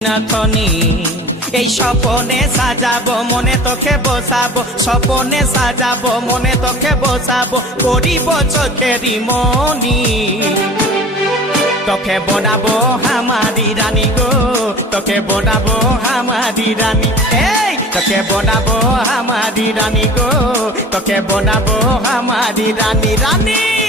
নাথনি এই স্বপনে সাজাবো মনে তোকে বসাবো স্বপনে সাজাবো মনে তোকে বসাবো করিব চোখেরি মনি তোকে বনাবো হামারি রানী গো তোকে বনাবো হামারি রানী এই তোকে বনাবো হামারি রানী গো তোকে বনাবো হামারি রানী রানী